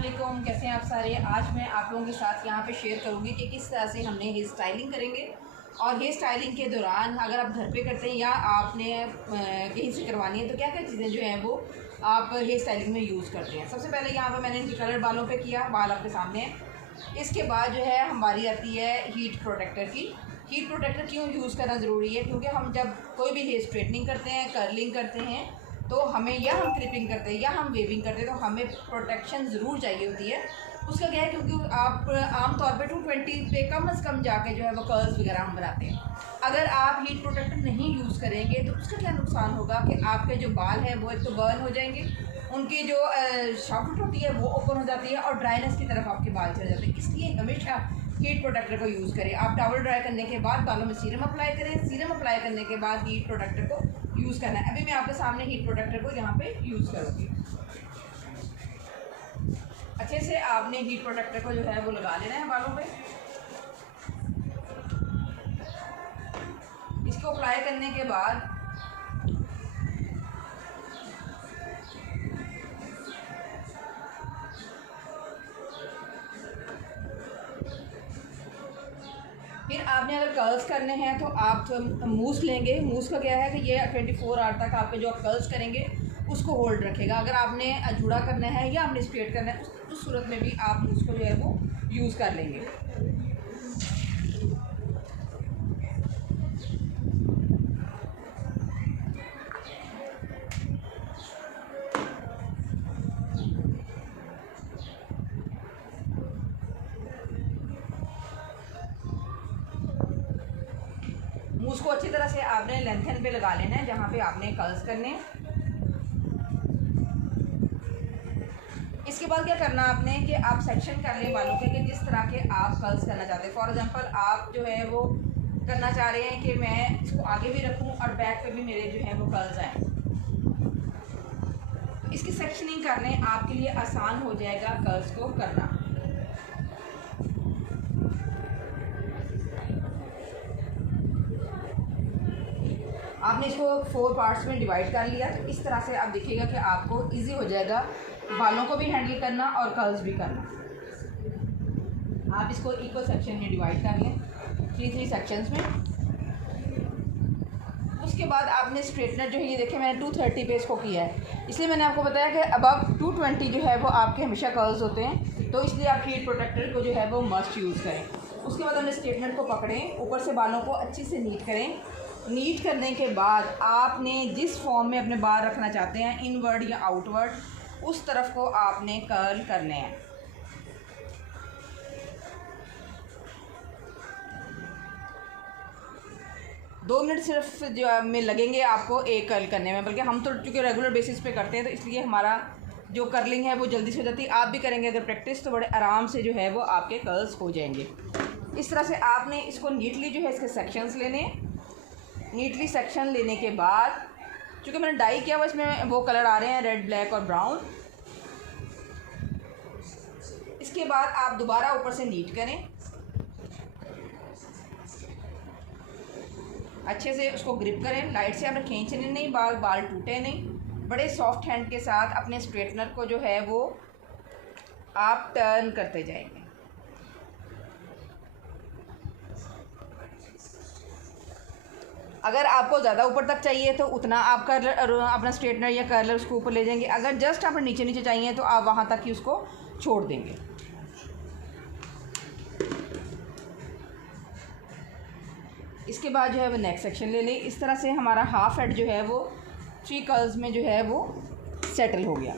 अस्सलाम, कैसे हैं आप सारे। आज मैं आप लोगों के साथ यहाँ पे शेयर करूँगी कि किस तरह से हमने हेयर स्टाइलिंग करेंगे। और हेयर स्टाइलिंग के दौरान अगर आप घर पे करते हैं या आपने कहीं से करवानी है तो क्या क्या चीज़ें जो हैं वो आप हेयर स्टाइलिंग में यूज़ करते हैं। सबसे पहले यहाँ पर मैंने इनके कलर बालों पे किया, बाल आपके सामने है। इसके बाद जो है हमारी आती है हीट प्रोटेक्टर की। हीट प्रोटेक्टर क्यों यूज़ करना ज़रूरी है, क्योंकि हम जब कोई भी हेयर स्ट्रेटनिंग करते हैं, कर्लिंग करते हैं, तो हमें या हम क्लिपिंग करते हैं या हम वेविंग करते हैं तो हमें प्रोटेक्शन ज़रूर चाहिए होती है। उसका क्या है, क्योंकि आप आम तौर पे 220 पे कम से कम जाके जो है वो कर्ल्स वगैरह हम बनाते हैं। अगर आप हीट प्रोटेक्टर नहीं यूज़ करेंगे तो उसका क्या नुकसान होगा कि आपके जो बाल हैं वो एक तो बर्न हो जाएंगे, उनकी जो शाफ्ट होती है वो ओपन हो जाती है और ड्राइनेस की तरफ आपके बाल चले जाते हैं। इसलिए हमेशा हीट प्रोटेक्टर को यूज़ करें। आप टॉवल ड्राई करने के बाद बालों में सीरम अप्लाई करें, सीरम अप्लाई करने के बाद हीट प्रोटेक्टर को यूज़ करना है। अभी मैं आपके सामने हीट प्रोटेक्टर को यहाँ पे यूज़ करूँगी। अच्छे से आपने हीट प्रोटेक्टर को जो है वो लगा लेना है बालों पे। इसको अप्लाई करने के बाद फिर आपने अगर कर्ल्स करने हैं तो आप मूस लेंगे। मूस का क्या है कि ये 24 आवर तक आपके जो आप कर्ल्स करेंगे उसको होल्ड रखेगा। अगर आपने जुड़ा करना है या आपने स्ट्रेट करना है उस सूरत में भी आप मूस को जो है वो यूज़ कर लेंगे। मूस को अच्छी तरह से आपने लेंथन पे लगा लेना है जहाँ पे आपने कर्ल्स करने हैं। इसके बाद क्या करना आपने कि आप सेक्शन कर लें बालों के कि जिस तरह के आप कर्ल्स करना चाहते हैं। फॉर एग्जांपल आप जो है वो करना चाह रहे हैं कि मैं इसको आगे भी रखूं और बैक पे भी मेरे जो है वो कर्ल्स आएँ, तो इसकी सेक्शनिंग करने आपके लिए आसान हो जाएगा कर्ल्स को करना। आपने इसको 4 पार्ट्स में डिवाइड कर लिया तो इस तरह से आप देखिएगा कि आपको इजी हो जाएगा बालों को भी हैंडल करना और कर्ल्स भी करना। आप इसको इक्वल सेक्शन में डिवाइड कर लें, 3 सेक्शंस में। उसके बाद आपने स्ट्रेटनर जो है ये देखें मैंने 230 पे इसको किया है, इसलिए मैंने आपको बताया कि अबव 220 जो है वो आपके हमेशा कर्ल्स होते हैं, तो इसलिए आप हीट प्रोटेक्टर को जो है वो मस्ट यूज़ करें। उसके बाद हमने स्ट्रेटनर को पकड़ें, ऊपर से बालों को अच्छी से नीट करें। नीट करने के बाद आपने जिस फॉर्म में अपने बाल रखना चाहते हैं, इनवर्ड या आउटवर्ड, उस तरफ को आपने कर्ल करने हैं। दो मिनट सिर्फ जो में लगेंगे आपको एक कर्ल करने में, बल्कि हम तो चूँकि रेगुलर बेसिस पे करते हैं तो इसलिए हमारा जो कर्लिंग है वो जल्दी से हो जाती है। आप भी करेंगे अगर प्रैक्टिस तो बड़े आराम से जो है वो आपके कर्ल्स हो जाएंगे। इस तरह से आपने इसको नीटली जो है इसके सेक्शंस लेने। नीटली सेक्शन लेने के बाद चूँकि मैंने डाई किया हुआ इसमें वो कलर आ रहे हैं रेड, ब्लैक और ब्राउन। इसके बाद आप दोबारा ऊपर से नीट करें, अच्छे से उसको ग्रिप करें, लाइट से आपने खींचने नहीं, बाल टूटे नहीं। बड़े सॉफ्ट हैंड के साथ अपने स्ट्रेटनर को जो है वो आप टर्न करते जाएंगे। अगर आपको ज़्यादा ऊपर तक चाहिए तो उतना आप कर्लर अपना स्ट्रेटनर या कर्लर उसको ऊपर ले जाएंगे। अगर जस्ट आप नीचे नीचे चाहिए तो आप वहाँ तक ही उसको छोड़ देंगे। इसके बाद जो है वो नेक्स्ट सेक्शन ले लें। इस तरह से हमारा हाफ हेड जो है वो 3 कर्ल्स में जो है वो सेटल हो गया।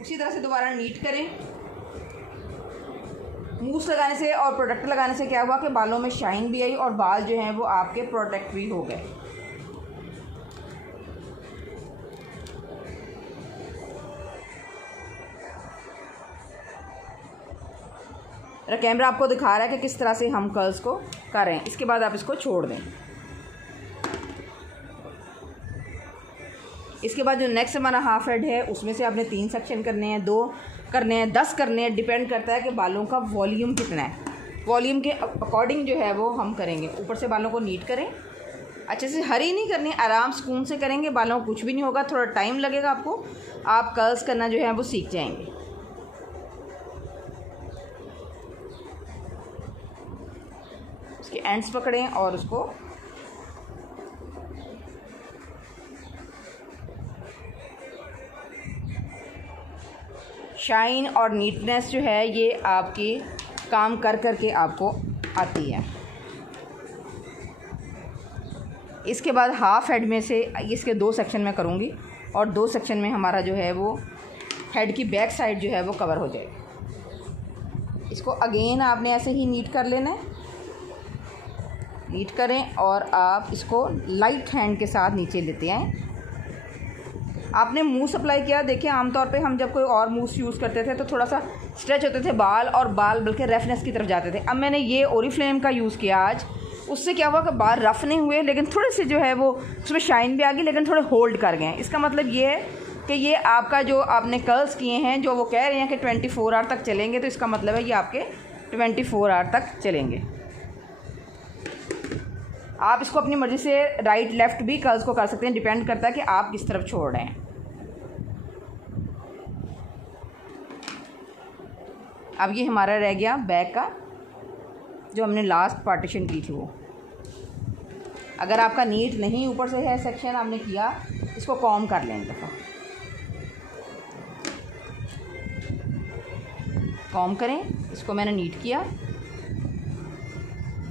उसी तरह से दोबारा नीट करें। मूस लगाने से और प्रोटेक्टर लगाने से क्या हुआ कि बालों में शाइन भी आई और बाल जो हैं वो आपके प्रोटेक्ट भी हो गए। कैमरा आपको दिखा रहा है कि किस तरह से हम कर्ल्स को कर रहे हैं। इसके बाद आप इसको छोड़ दें। इसके बाद जो नेक्स्ट हमारा हाफ हेड है उसमें से आपने 3 सेक्शन करने हैं, 2 करने हैं, 10 करने हैं, डिपेंड करता है कि बालों का वॉल्यूम कितना है। वॉल्यूम के अकॉर्डिंग जो है वो हम करेंगे। ऊपर से बालों को नीट करें, अच्छे से हरी नहीं करनी, आराम सुकून से करेंगे, बालों को कुछ भी नहीं होगा, थोड़ा टाइम लगेगा आपको, आप कर्ल्स करना जो है वो सीख जाएंगे। उसके एंड्स पकड़ें और उसको शाइन और नीटनेस जो है ये आपकी काम कर कर के आपको आती है। इसके बाद हाफ हेड में से इसके 2 सेक्शन में करूँगी और 2 सेक्शन में हमारा जो है वो हेड की बैक साइड जो है वो कवर हो जाएगी। इसको अगेन आपने ऐसे ही नीट कर लेना है, नीट करें और आप इसको लाइट हैंड के साथ नीचे लेते आएँ। आपने मूस अप्लाई किया, देखिए आमतौर पे हम जब कोई और मूस यूज़ करते थे तो थोड़ा सा स्ट्रेच होते थे बाल और बाल बल्कि रफनेस की तरफ जाते थे। अब मैंने ये ओरिफ्लेम का यूज़ किया आज, उससे क्या हुआ कि बाल रफ नहीं हुए लेकिन थोड़े से जो है वो उसमें शाइन भी आ गई लेकिन थोड़े होल्ड कर गए। इसका मतलब ये है कि ये आपका जो आपने कर्ल्स किए हैं जो वो कह रहे हैं कि 24 आवर तक चलेंगे, तो इसका मतलब है ये आपके 24 आवर तक चलेंगे। आप इसको अपनी मर्ज़ी से राइट लेफ़्ट भी कर्ल्स को कर सकते हैं, डिपेंड करता है कि आप किस तरफ छोड़ रहे हैं। अब ये हमारा रह गया बैक का जो हमने लास्ट पार्टीशन की थी वो। अगर आपका नीट नहीं ऊपर से है सेक्शन आपने किया, इसको कॉम कर लें, दफ़ा कॉम करें। इसको मैंने नीट किया,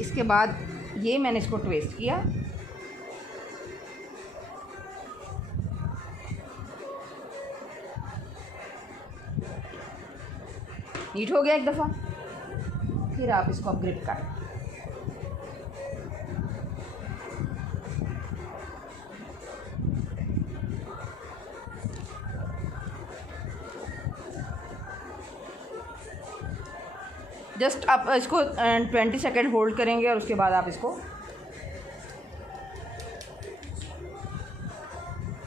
इसके बाद ये मैंने इसको ट्विस्ट किया, नीट हो गया एक दफ़ा। फिर आप इसको अब ग्रिप कर, जस्ट आप इसको 20 सेकेंड होल्ड करेंगे और उसके बाद आप इसको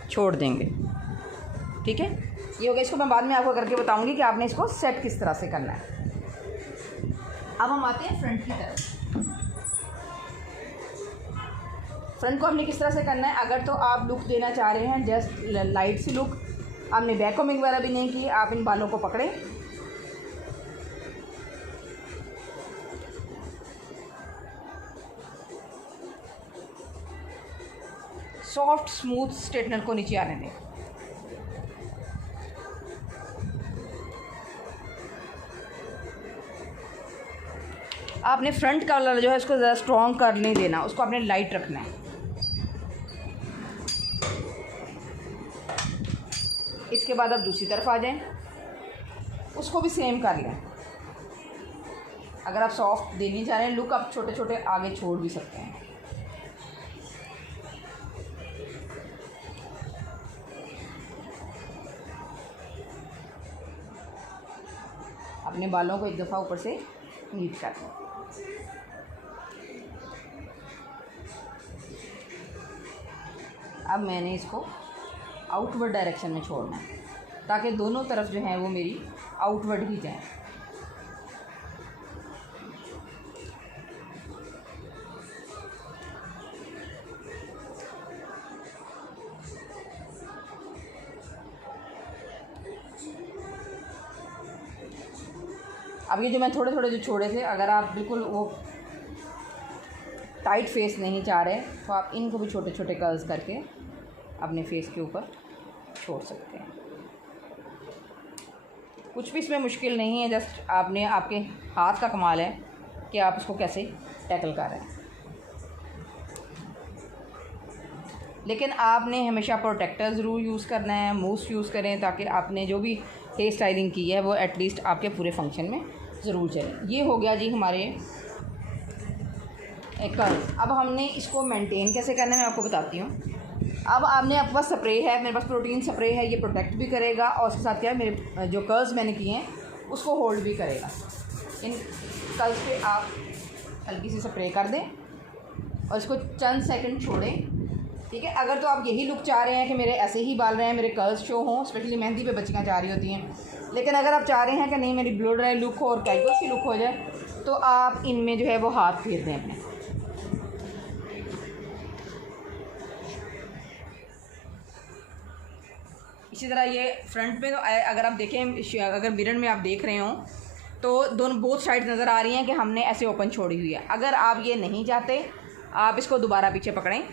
छोड़ देंगे। ठीक है, ये हो गया। इसको मैं बाद में आपको करके बताऊंगी कि आपने इसको सेट किस तरह से करना है। अब हम आते हैं फ्रंट की तरफ। फ्रंट को हमने किस तरह से करना है, अगर तो आप लुक देना चाह रहे हैं जस्ट लाइट सी लुक, आपने बैक कॉमिंग वगैरह भी नहीं की, आप इन बालों को पकड़ें, सॉफ्ट स्मूथ स्ट्रेटनर को नीचे आने दें। आपने फ्रंट कलर जो है उसको ज़्यादा स्ट्रॉन्ग कर नहीं देना, उसको आपने लाइट रखना है। इसके बाद आप दूसरी तरफ आ जाएं, उसको भी सेम कर लें। अगर आप सॉफ्ट देनी चाह रहे हैं लुक, आप छोटे छोटे आगे छोड़ भी सकते हैं। अपने बालों को एक दफ़ा ऊपर से नीट कर लें। अब मैंने इसको आउटवर्ड डायरेक्शन में छोड़ना है ताकि दोनों तरफ जो है वो मेरी आउटवर्ड ही जाए। अब ये जो मैं थोड़े थोड़े जो छोड़े थे, अगर आप बिल्कुल वो टाइट फेस नहीं चाह रहे तो आप इनको भी छोटे छोटे कर्ल्स करके अपने फेस के ऊपर छोड़ सकते हैं। कुछ भी इसमें मुश्किल नहीं है, जस्ट आपने आपके हाथ का कमाल है कि आप इसको कैसे टैकल कर रहे हैं। लेकिन आपने हमेशा प्रोटेक्टर ज़रूर यूज़ करना है, मूस यूज़ करें ताकि आपने जो भी हेयर स्टाइलिंग की है वो एटलीस्ट आपके पूरे फंक्शन में ज़रूर चले। ये हो गया जी हमारे कर्ल्स। अब हमने इसको मेंटेन कैसे करना है मैं आपको बताती हूँ। अब आपने आपके पास स्प्रे है, मेरे पास प्रोटीन स्प्रे है, ये प्रोटेक्ट भी करेगा और उसके साथ क्या है, मेरे जो कर्ल्स मैंने किए हैं उसको होल्ड भी करेगा। इन कर्ल्स पे आप हल्की सी स्प्रे कर दें और इसको चंद सेकंड छोड़ें। ठीक है, अगर तो आप यही लुक चाह रहे हैं कि मेरे ऐसे ही बाल रहे हैं, मेरे कर्ल्स शो हों, स्पेशली मेहंदी पे बच्चियाँ चाह रही होती हैं, लेकिन अगर आप चाह रहे हैं कि नहीं मेरी ब्लो ड्राई लुक हो और कैजुअल सी लुक हो जाए, तो आप इनमें जो है वो हाथ फेर दें अपने। इसी तरह ये फ्रंट में तो अगर आप देखें, अगर मिरर में आप देख रहे हो तो दोनों बोथ साइड नज़र आ रही हैं कि हमने ऐसे ओपन छोड़ी हुई है। अगर आप ये नहीं चाहते, आप इसको दोबारा पीछे पकड़ें,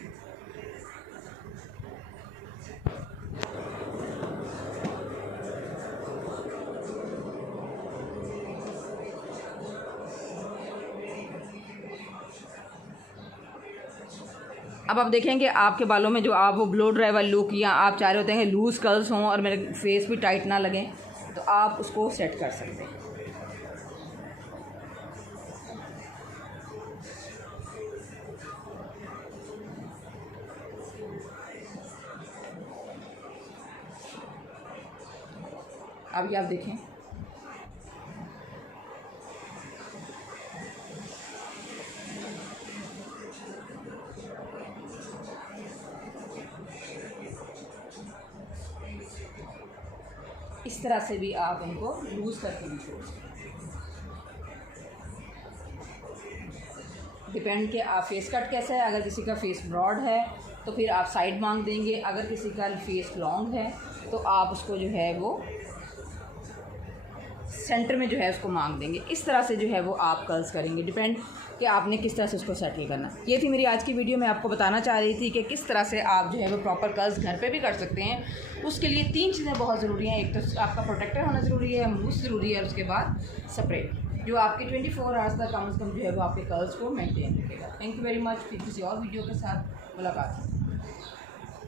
अब आप देखें कि आपके बालों में जो आप वो ब्लो ड्राई वाली लुक या आप चाह रहे होते हैं कि लूज़ कर्ल्स हों और मेरे फेस भी टाइट ना लगें, तो आप उसको सेट कर सकते हैं। अब ये आप देखें, इस तरह से भी आप इनको लूज़ करके भी छोड़ सकते हैं। डिपेंड कि आप फेस कट कैसा है। अगर किसी का फेस ब्रॉड है तो फिर आप साइड मांग देंगे, अगर किसी का फेस लॉन्ग है तो आप उसको जो है वो सेंटर में जो है उसको मांग देंगे। इस तरह से जो है वो आप कर्ल्स करेंगे, डिपेंड कि आपने किस तरह से उसको सेटल करना। ये थी मेरी आज की वीडियो। मैं आपको बताना चाह रही थी कि किस तरह से आप जो है वो प्रॉपर कर्ल्स घर पे भी कर सकते हैं। उसके लिए 3 चीज़ें बहुत ज़रूरी हैं। एक तो आपका प्रोटेक्टर होना ज़रूरी है, मूस ज़रूरी है, और उसके बाद स्प्रे जो आपके 24 आवर्स तक कम से कम जो है वो आपके कर्ल्स को मेंटेन रखेगा। Thank you very much. फिर किसी और वीडियो के साथ मुलाकात।